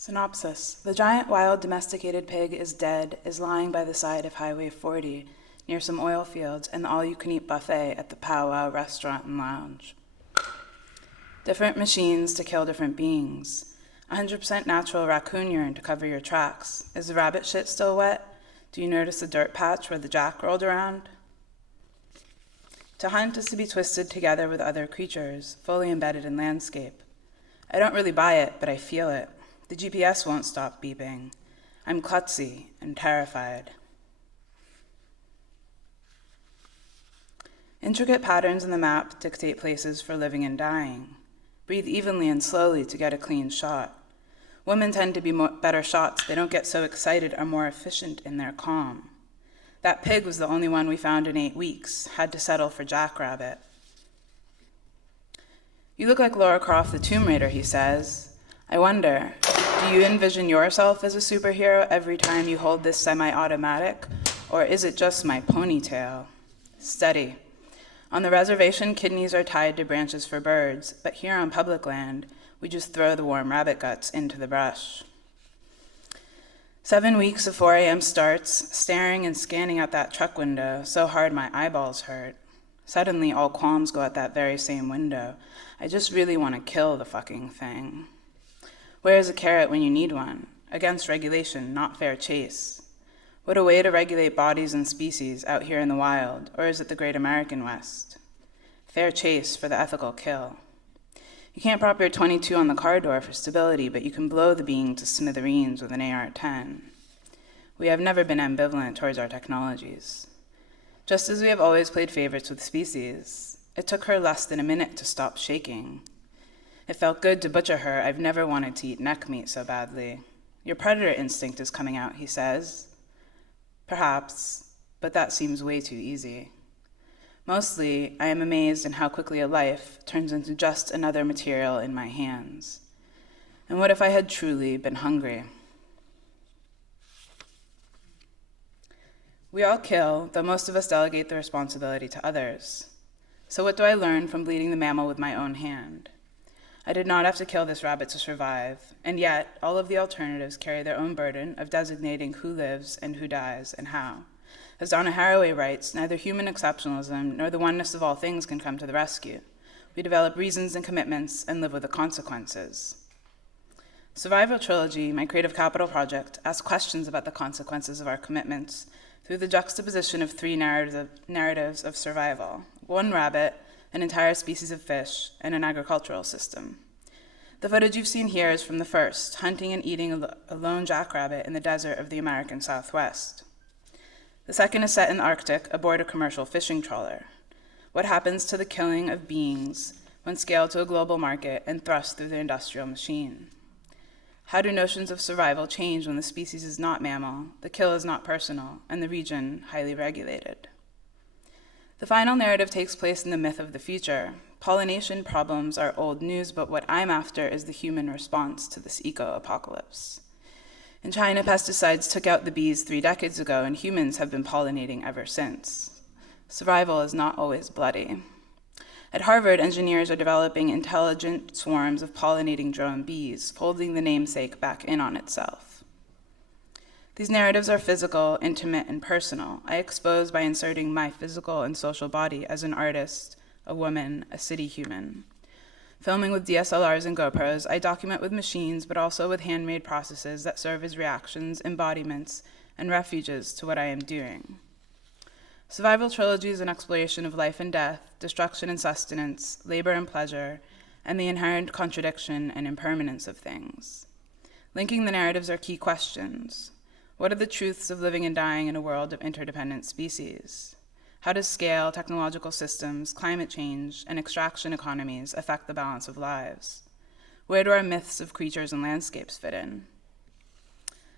Synopsis. The giant wild domesticated pig is dead, is lying by the side of Highway 40, near some oil fields and the all-you-can-eat buffet at the Pow Wow restaurant and lounge. Different machines to kill different beings. 100% natural raccoon urine to cover your tracks. Is the rabbit shit still wet? Do you notice the dirt patch where the jack rolled around? To hunt is to be twisted together with other creatures, fully embedded in landscape. I don't really buy it, but I feel it. The GPS won't stop beeping. I'm klutzy and terrified. Intricate patterns in the map dictate places for living and dying. Breathe evenly and slowly to get a clean shot. Women tend to be better shots. They don't get so excited, are more efficient in their calm. That pig was the only one we found in 8 weeks. Had to settle for jackrabbit. You look like Lara Croft the Tomb Raider, he says. I wonder, do you envision yourself as a superhero every time you hold this semi-automatic, or is it just my ponytail? Steady. On the reservation, kidneys are tied to branches for birds, but here on public land, we just throw the warm rabbit guts into the brush. 7 weeks of 4 a.m. starts, staring and scanning out that truck window, so hard my eyeballs hurt. Suddenly, all qualms go out that very same window. I just really want to kill the fucking thing. Where is a carrot when you need one? Against regulation, not fair chase. What a way to regulate bodies and species out here in the wild, or is it the great American West? Fair chase for the ethical kill. You can't prop your .22 on the car door for stability, but you can blow the being to smithereens with an AR-10. We have never been ambivalent towards our technologies. Just as we have always played favorites with species, it took her less than a minute to stop shaking. It felt good to butcher her. I've never wanted to eat neck meat so badly. Your predator instinct is coming out, he says. Perhaps, but that seems way too easy. Mostly, I am amazed in how quickly a life turns into just another material in my hands. And what if I had truly been hungry? We all kill, though most of us delegate the responsibility to others. So what do I learn from bleeding the mammal with my own hand? I did not have to kill this rabbit to survive, and yet all of the alternatives carry their own burden of designating who lives and who dies and how. As Donna Haraway writes, neither human exceptionalism nor the oneness of all things can come to the rescue. We develop reasons and commitments and live with the consequences. Survival Trilogy, my creative capital project, asks questions about the consequences of our commitments through the juxtaposition of 3 narratives of survival: 1 rabbit, an entire species of fish, and an agricultural system. The footage you've seen here is from the first, hunting and eating a lone jackrabbit in the desert of the American Southwest. The second is set in the Arctic aboard a commercial fishing trawler. What happens to the killing of beings when scaled to a global market and thrust through the industrial machine? How do notions of survival change when the species is not mammal, the kill is not personal, and the region highly regulated? The final narrative takes place in the myth of the future. Pollination problems are old news, but what I'm after is the human response to this eco-apocalypse. In China, pesticides took out the bees 3 decades ago, and humans have been pollinating ever since. Survival is not always bloody. At Harvard, engineers are developing intelligent swarms of pollinating drone bees, folding the namesake back in on itself. These narratives are physical, intimate, and personal. I expose by inserting my physical and social body as an artist, a woman, a city human. Filming with DSLRs and GoPros, I document with machines, but also with handmade processes that serve as reactions, embodiments, and refuges to what I am doing. Survival Trilogy is an exploration of life and death, destruction and sustenance, labor and pleasure, and the inherent contradiction and impermanence of things. Linking the narratives are key questions. What are the truths of living and dying in a world of interdependent species? How does scale, technological systems, climate change, and extraction economies affect the balance of lives? Where do our myths of creatures and landscapes fit in?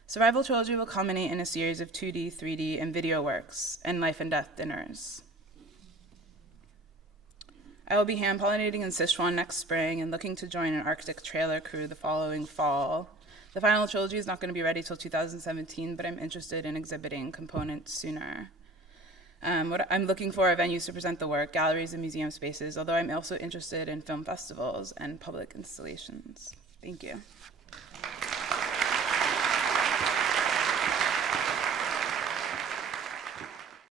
Survival Trilogy will culminate in a series of 2D, 3D, and video works, and life and death dinners. I will be hand-pollinating in Sichuan next spring and looking to join an Arctic trailer crew the following fall. The final trilogy is not going to be ready till 2017, but I'm interested in exhibiting components sooner. What I'm looking for are venues to present the work, galleries and museum spaces, although I'm also interested in film festivals and public installations. Thank you.